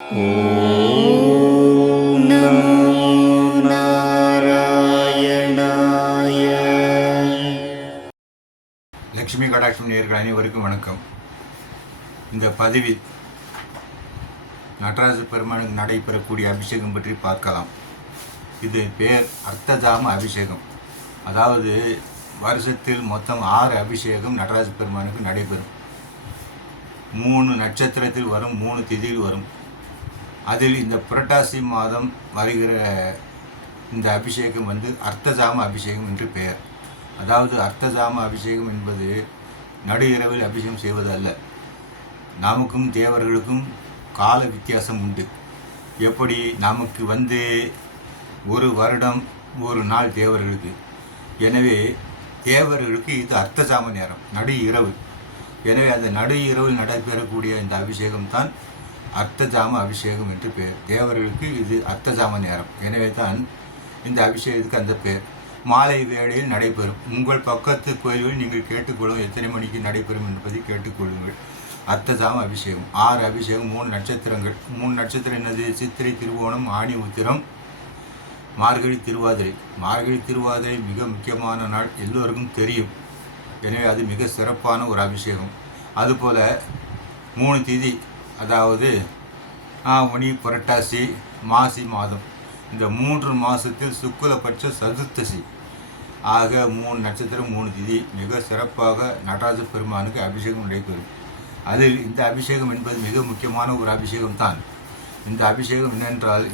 ஓம் நமோ நாராயணாய. லக்ஷ்மி கடாட்சம் நேயர்கள் அனைவருக்கும் வணக்கம். இந்த பதிவில் நடராஜ பெருமானுக்கு நடைபெறக்கூடிய அபிஷேகம் பற்றி பார்க்கலாம். இது பேர் அர்த்தஜாம அபிஷேகம். அதாவது வருஷத்தில் மொத்தம் 6 அபிஷேகம் நடராஜ பெருமானுக்கு நடைபெறும். 3 நட்சத்திரத்தில் வரும், 3 திதியில் வரும். அதில் இந்த புரட்டாசி மாதம் வருகிற இந்த அபிஷேகம் அர்த்தஜாம அபிஷேகம் என்று பெயர். அதாவது அர்த்தஜாம அபிஷேகம் என்பது நடு இரவில் அபிஷேகம் செய்வது அல்ல. நமக்கும் தேவர்களுக்கும் கால வித்தியாசம் உண்டு. எப்படி நமக்கு ஒரு வருடம் ஒரு நாள் தேவர்களுக்கு. எனவே தேவர்களுக்கு இது அர்த்தஜாம நேரம், நடு இரவு. எனவே அந்த நடு இரவில் நடைபெறக்கூடிய இந்த அபிஷேகம் தான் அர்த்தஜாம அபிஷேகம் என்று பெயர். தேவர்களுக்கு இது அர்த்தஜாம நேரம். எனவே தான் இந்த அபிஷேகத்துக்கு அந்த பெயர். மாலை வேளையில் நடைபெறும். உங்கள் பக்கத்து கோயில்களில் நீங்கள் கேட்டுக்கொள்ளும் எத்தனை மணிக்கு நடைபெறும் என்பதை கேட்டுக்கொள்ளுங்கள். அர்த்தஜாம அபிஷேகம் 6 அபிஷேகம், 3 நட்சத்திரங்கள். 3 நட்சத்திரம் என்னது? சித்திரை, திருவோணம், ஆனி, உத்திரம், மார்கழி, திருவாதிரை. மார்கழி திருவாதிரை மிக முக்கியமான நாள், எல்லோருக்கும் தெரியும். எனவே அது மிக சிறப்பான ஒரு அபிஷேகம். அதுபோல் 3 திதி, அதாவது ஆவணி, புரட்டாசி, மாசி மாதம். இந்த 3 மாதத்தில் சுக்லபட்ச சதுர்த்தசி ஆக 3 நட்சத்திரம், 3 திதி மிக சிறப்பாக நடராஜ பெருமானுக்கு அபிஷேகம் நடைபெறும். அதில் இந்த அபிஷேகம் என்பது மிக முக்கியமான ஒரு அபிஷேகம் தான். இந்த அபிஷேகம் என்னென்றால்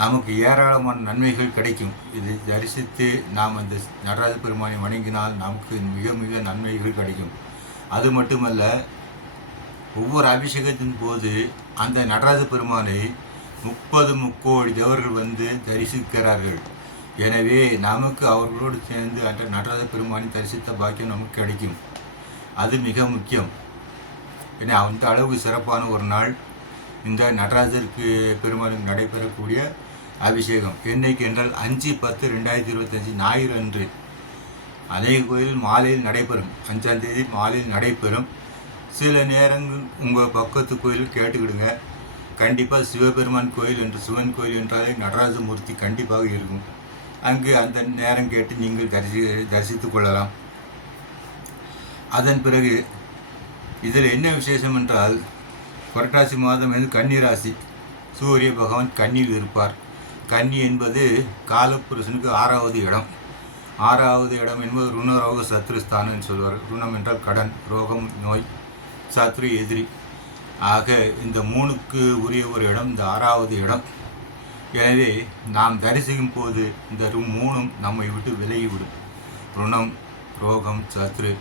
நமக்கு ஏராளமான நன்மைகள் கிடைக்கும். இதை தரிசித்து நாம் அந்த நடராஜ பெருமானை வணங்கினால் நமக்கு மிக மிக நன்மைகள் கிடைக்கும். அது மட்டுமல்ல, ஒவ்வொரு அபிஷேகத்தின் போது அந்த நடராஜ பெருமானை 30 முக்கோடி தேவர்கள் தரிசிக்கிறார்கள். எனவே நமக்கு அவர்களோடு சேர்ந்து அந்த நடராஜ பெருமானை தரிசித்த பாக்கியம் நமக்கு கிடைக்கும். அது மிக முக்கியம். ஏன்னா அந்த அளவுக்கு சிறப்பான ஒரு நாள் இந்த நடராஜருக்கு பெருமானுக்கு நடைபெறக்கூடிய அபிஷேகம். என்னைக்கு என்றால் 5/10/2025 ஞாயிறு அன்று அநேக கோயிலில் மாலையில் நடைபெறும். 5ஆம் தேதி மாலையில் நடைபெறும். சில நேரங்கள் உங்கள் பக்கத்து கோயில் கேட்டுக்கிடுங்க. கண்டிப்பாக சிவபெருமான் கோயில் என்று, சிவன் கோயில் என்றாலே நடராஜமூர்த்தி கண்டிப்பாக இருக்கும். அங்கு அந்த நேரம் கேட்டு நீங்கள் தரிசித்து கொள்ளலாம். அதன் பிறகு இதில் என்ன விசேஷம் என்றால், புரட்டாசி மாதம் கன்னி ராசி. சூரிய பகவான் கன்னியில் இருப்பார். கன்னி என்பது காலப்புருஷனுக்கு 6வது இடம். 6வது இடம் என்பது ருணரோக சத்ருஸ்தானம் சொல்வார். ருணம் என்றால் கடன், ரோகம், நோய், சத்ரு எதிரி. ஆக இந்த 3க்கு உரிய ஒரு இடம் இந்த 6வது இடம். எனவே நாம் தரிசிக்கும் போது இந்த 3ம் நம்மை விட்டு விலகிவிடும். ருணம், ரோகம், சத்ரு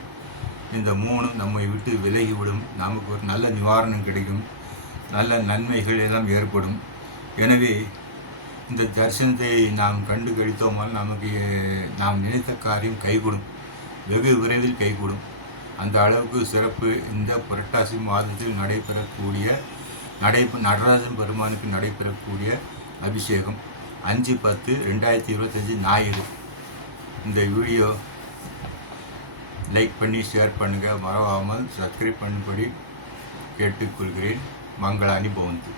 இந்த 3ம் நம்மை விட்டு விலகிவிடும். நமக்கு ஒரு நல்ல நிவாரணம் கிடைக்கும், நல்ல நன்மைகள் எல்லாம் ஏற்படும். எனவே இந்த தரிசனத்தை நாம் கண்டு கழித்தோமால் நமக்கு நாம் நினைத்த காரியம் கைகூடும், வெகு விரைவில் கைகூடும். அந்த அளவுக்கு சிறப்பு இந்த புரட்டாசி மாதத்தில் நடைபெறக்கூடிய நடராஜன் பெருமானுக்கு நடைபெறக்கூடிய அபிஷேகம் 5/10/2025 ஞாயிறு. இந்த வீடியோ லைக் பண்ணி ஷேர் பண்ணுங்கள். மறவாமல் சப்ஸ்கிரைப் பண்ணும்படி கேட்டுக்கொள்கிறேன். மங்கள அனுபவந்து.